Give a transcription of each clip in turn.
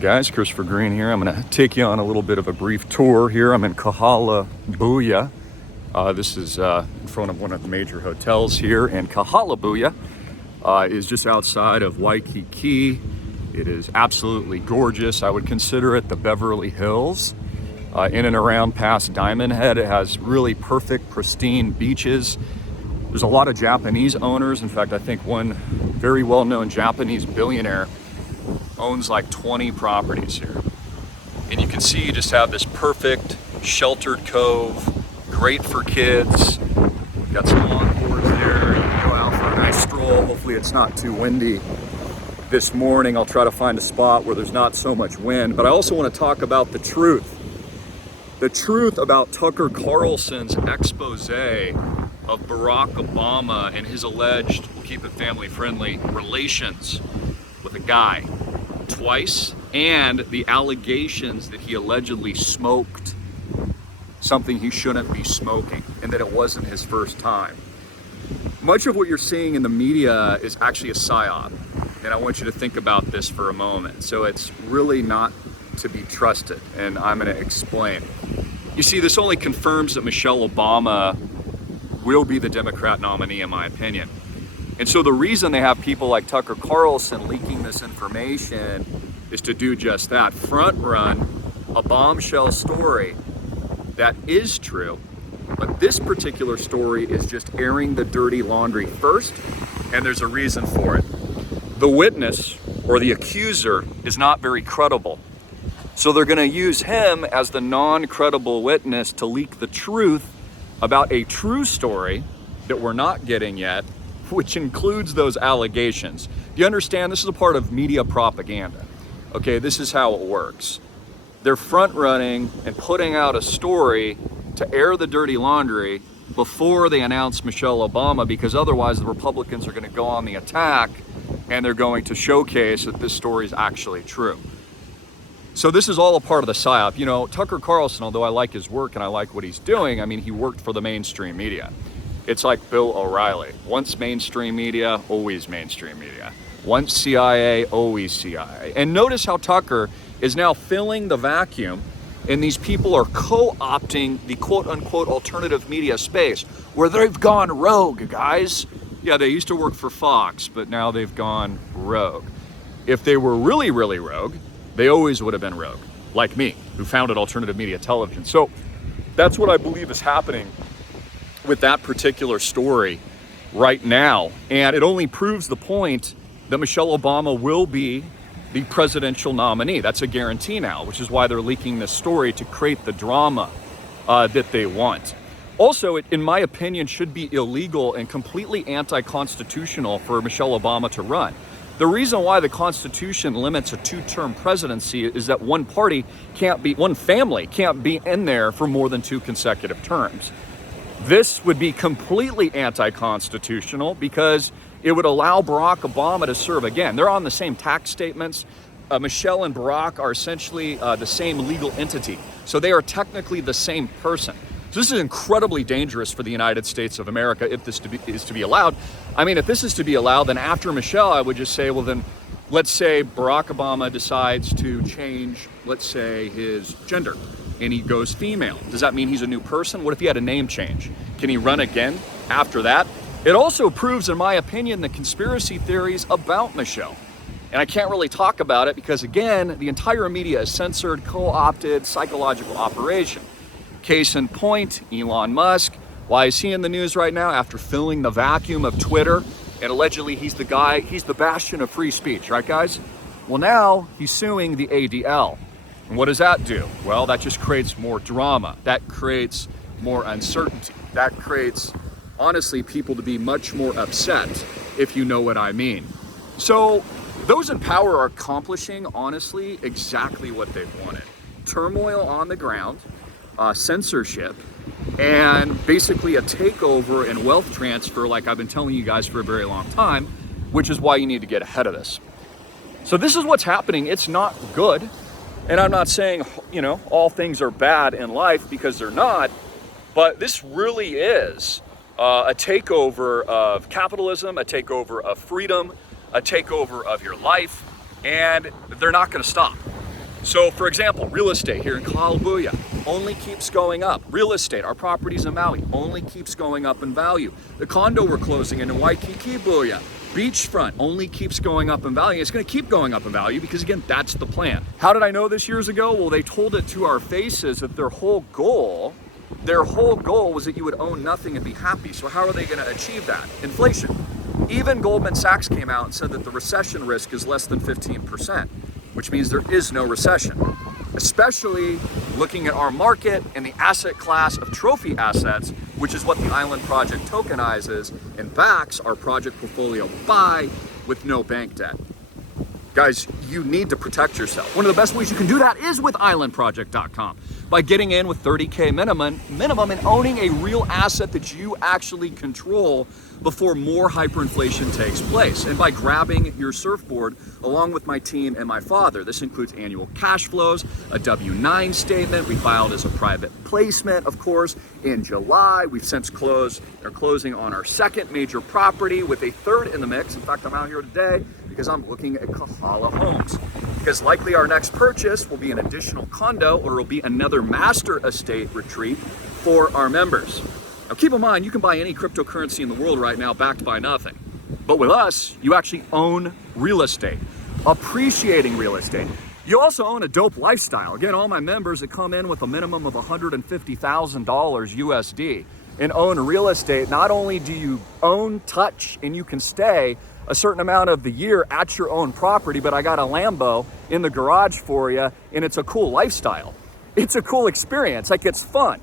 Guys, Christopher Greene here. I'm going to take you on a little bit of a brief tour here. I'm in Kahalabuya. This is in front of one of the major hotels here, and Kahalabuya is just outside of Waikiki. It is absolutely gorgeous. I would consider it the Beverly Hills. In and around past Diamond Head, it has really perfect, pristine beaches. There's a lot of Japanese owners. In fact, I think one very well-known Japanese billionaire owns like 20 properties here. And you can see you just have this perfect sheltered cove, great for kids. Got some longboards there. You can go out for a nice stroll. Hopefully it's not too windy this morning. I'll try to find a spot where there's not so much wind. But I also want to talk about the truth. The truth about Tucker Carlson's expose of Barack Obama and his alleged, we'll keep it family friendly, relations with a guy twice, and the allegations that he allegedly smoked something he shouldn't be smoking and that it wasn't his first time. Much of what you're seeing in the media is actually a psyop, and I want you to think about this for a moment. So it's really not to be trusted, and I'm going to explain. You see, this only confirms that Michele Obama will be the Democrat nominee, in my opinion. And so the reason they have people like Tucker Carlson leaking this information is to do just that. Front run a bombshell story that is true, but this particular story is just airing the dirty laundry first, and there's a reason for it. The witness, or the accuser, is not very credible. So they're gonna use him as the non-credible witness to leak the truth about a true story that we're not getting yet, which includes those allegations. Do you understand? This is a part of media propaganda. Okay, this is how it works. They're front running and putting out a story to air the dirty laundry before they announce Michele Obama, because otherwise the Republicans are going to go on the attack and they're going to showcase that this story is actually true. So this is all a part of the psyop. You know, Tucker Carlson, although I like his work and I like what he's doing, I mean, he worked for the mainstream media. It's like Bill O'Reilly. Once mainstream media, always mainstream media. Once CIA, always CIA. And notice how Tucker is now filling the vacuum, and these people are co-opting the quote-unquote alternative media space, where they've gone rogue, guys. Yeah, they used to work for Fox, but now they've gone rogue. If they were really, really rogue, they always would have been rogue, like me, who founded alternative media television. So that's what I believe is happening with that particular story right now. And it only proves the point that Michele Obama will be the presidential nominee. That's a guarantee now, which is why they're leaking this story to create the drama that they want. Also, it, in my opinion, should be illegal and completely anti-constitutional for Michele Obama to run. The reason why the Constitution limits a two-term presidency is that one family can't be in there for more than 2 consecutive terms. This would be completely anti-constitutional because it would allow Barack Obama to serve again. They're on the same tax statements. Michele and Barack are essentially the same legal entity. So they are technically the same person. So this is incredibly dangerous for the United States of America if this is to be allowed. I mean, if this is to be allowed, then after Michele, I would just say, well, then let's say Barack Obama decides to change, let's say, his gender, and he goes female. Does that mean he's a new person? What if he had a name change? Can he run again after that? It also proves, in my opinion, the conspiracy theories about Michele. And I can't really talk about it because, again, the entire media is censored, co-opted, psychological operation. Case in point, Elon Musk. Why is he in the news right now? After filling the vacuum of Twitter, and allegedly he's the bastion of free speech, right, guys? Well, now he's suing the ADL. And what does that do? Well, that just creates more drama. That creates more uncertainty. That creates, honestly, people to be much more upset, if you know what I mean. So those in power are accomplishing, honestly, exactly what they've wanted. Turmoil on the ground, censorship, and basically a takeover and wealth transfer, like I've been telling you guys for a very long time, which is why you need to get ahead of this. So this is what's happening. It's not good. And I'm not saying, you know, all things are bad in life, because they're not, but this really is a takeover of capitalism, a takeover of freedom, a takeover of your life, and they're not going to stop. So for example, real estate here in Kahala only keeps going up. Real estate, our properties in Maui, only keeps going up in value. The condo we're closing in Waikiki Booyah, beachfront, only keeps going up in value. It's gonna keep going up in value because again, that's the plan. How did I know this years ago? Well, they told it to our faces that their whole goal was that you would own nothing and be happy. So how are they gonna achieve that? Inflation. Even Goldman Sachs came out and said that the recession risk is less than 15%. Which means there is no recession, especially looking at our market and the asset class of trophy assets, which is what the Island Project tokenizes and backs our project portfolio by with no bank debt. Guys, you need to protect yourself. One of the best ways you can do that is with islandproject.com by getting in with 30K minimum and owning a real asset that you actually control before more hyperinflation takes place. And by grabbing your surfboard along with my team and my father. This includes annual cash flows, a W-9 statement. We filed as a private placement, of course, in July. We've since closed. They're closing on our second major property with a third in the mix. In fact, I'm out here today because I'm looking at Kahala homes. Because likely our next purchase will be an additional condo or it'll be another master estate retreat for our members. Now keep in mind, you can buy any cryptocurrency in the world right now backed by nothing. But with us, you actually own real estate, appreciating real estate. You also own a dope lifestyle. Again, all my members that come in with a minimum of $150,000 USD and own real estate, not only do you own, touch, and you can stay a certain amount of the year at your own property, but I got a Lambo in the garage for you, and it's a cool lifestyle. It's a cool experience, like it's fun.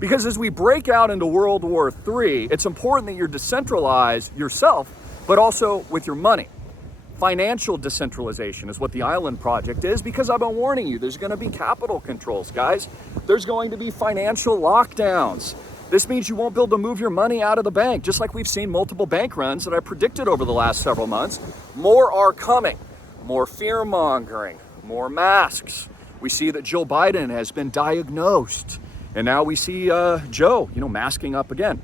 Because as we break out into World War III, it's important that you're decentralized yourself, but also with your money. Financial decentralization is what the Island Project is, because I've been warning you, there's gonna be capital controls, guys. There's going to be financial lockdowns. This means you won't be able to move your money out of the bank, just like we've seen multiple bank runs that I predicted over the last several months. More are coming, more fear mongering, more masks. We see that Joe Biden has been diagnosed. And now we see Joe, masking up again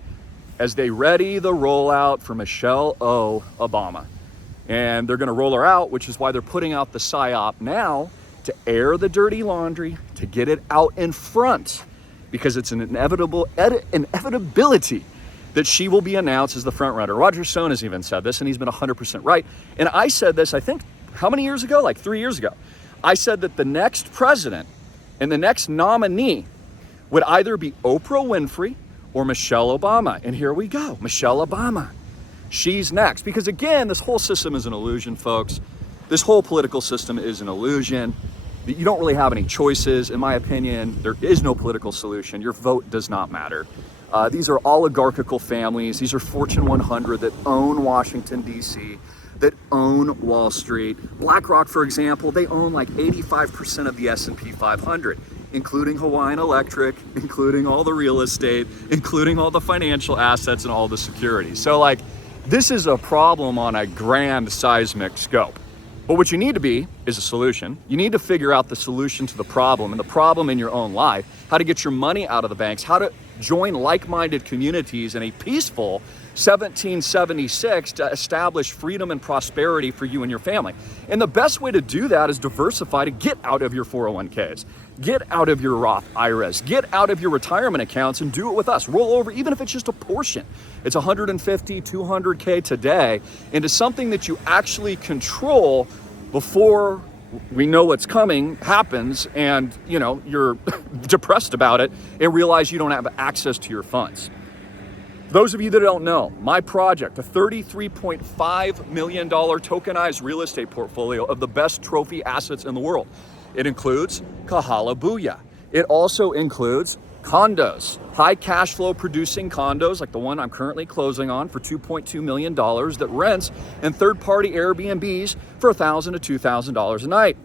as they ready the rollout for Michele Obama. And they're gonna roll her out, which is why they're putting out the PSYOP now to air the dirty laundry, to get it out in front, because it's an inevitability that she will be announced as the front runner. Roger Stone has even said this, and he's been 100% right. And I said this, I think, how many years ago? Like 3 years ago. I said that the next president and the next nominee would either be Oprah Winfrey or Michele Obama. And here we go, Michele Obama. She's next. Because again, this whole system is an illusion, folks. This whole political system is an illusion. You don't really have any choices. In my opinion, there is no political solution. Your vote does not matter. These are oligarchical families. These are Fortune 100 that own Washington, D.C., that own Wall Street. BlackRock, for example, they own like 85% of the S&P 500. Including Hawaiian Electric, including all the real estate, including all the financial assets and all the securities. So this is a problem on a grand seismic scope. But what you need to be is a solution. You need to figure out the solution to the problem and the problem in your own life, how to get your money out of the banks, how to join like-minded communities in a peaceful 1776 to establish freedom and prosperity for you and your family. And the best way to do that is diversify, to get out of your 401ks, get out of your Roth IRAs, get out of your retirement accounts and do it with us. Roll over, even if it's just a portion. It's 150, 200K today into something that you actually control before we know what's coming happens and you're depressed about it and realize you don't have access to your funds. Those of you that don't know, my project, a $33.5 million tokenized real estate portfolio of the best trophy assets in the world. It includes Kahala. It also includes condos, high cash flow producing condos like the one I'm currently closing on for $2.2 million that rents and third-party Airbnbs for $1,000 to $2,000 a night.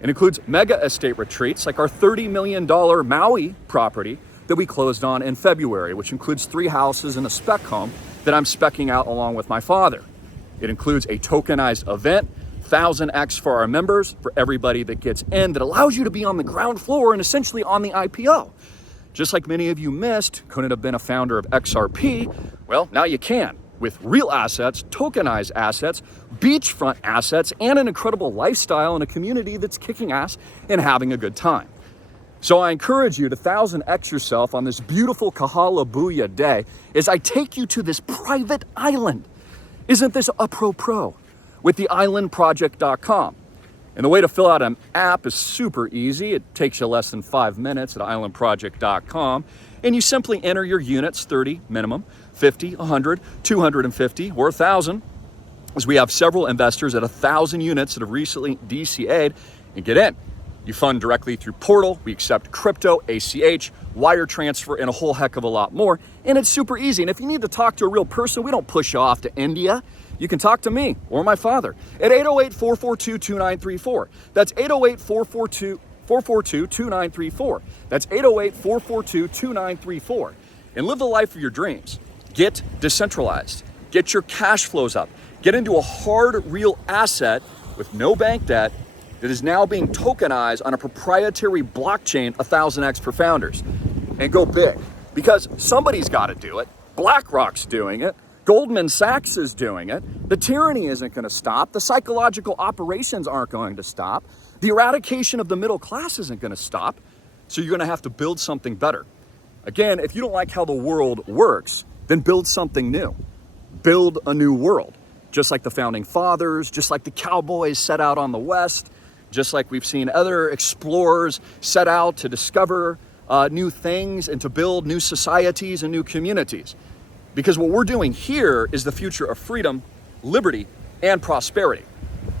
It includes mega estate retreats like our $30 million Maui property that we closed on in February, which includes 3 houses and a spec home that I'm speccing out along with my father. It includes a tokenized event, 1000X for our members, for everybody that gets in, that allows you to be on the ground floor and essentially on the IPO. Just like many of you missed, couldn't have been a founder of XRP, well, now you can. with real assets, tokenized assets, beachfront assets, and an incredible lifestyle in a community that's kicking ass and having a good time. So I encourage you to 1000x yourself on this beautiful Kahala Booyah day as I take you to this private island. Isn't this a pro with the islandproject.com? And the way to fill out an app is super easy. It takes you less than 5 minutes at islandproject.com. And you simply enter your units, 30 minimum, 50, 100, 250, or 1,000, as we have several investors at 1,000 units that have recently DCA'd, and get in. You fund directly through Portal. We accept crypto, ACH, wire transfer, and a whole heck of a lot more. And it's super easy. And if you need to talk to a real person, we don't push you off to India. You can talk to me or my father at 808-442-2934. That's 808-442-2934. That's 808-442-2934. And live the life of your dreams. Get decentralized. Get your cash flows up. Get into a hard, real asset with no bank debt that is now being tokenized on a proprietary blockchain, 1000x for founders. And go big. Because somebody's got to do it. BlackRock's doing it. Goldman Sachs is doing it. The tyranny isn't going to stop. The psychological operations aren't going to stop. The eradication of the middle class isn't going to stop. So you're going to have to build something better. Again, if you don't like how the world works, then build something new. Build a new world. Just like the founding fathers, just like the cowboys set out on the West, just like we've seen other explorers set out to discover new things and to build new societies and new communities. Because what we're doing here is the future of freedom, liberty, and prosperity.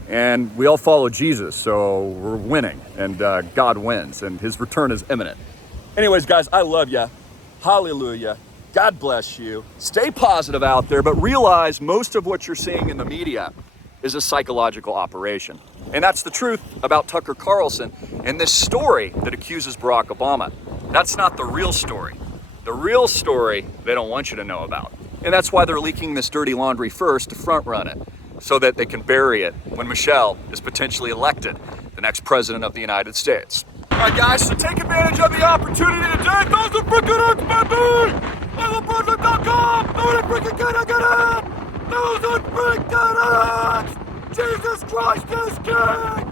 And we all follow Jesus, so we're winning, and God wins, and his return is imminent. Anyways, guys, I love you. Hallelujah. God bless you. Stay positive out there, but realize most of what you're seeing in the media is a psychological operation. And that's the truth about Tucker Carlson and this story that accuses Barack Obama. That's not the real story. The real story they don't want you to know about. And that's why they're leaking this dirty laundry first to front run it, so that they can bury it when Michele is potentially elected the next president of the United States. All right, guys, so take advantage of the opportunity today. Those are freaking us, baby! IslandProject.com! Those are freaking good! Those are freaking us! Jesus Christ is King!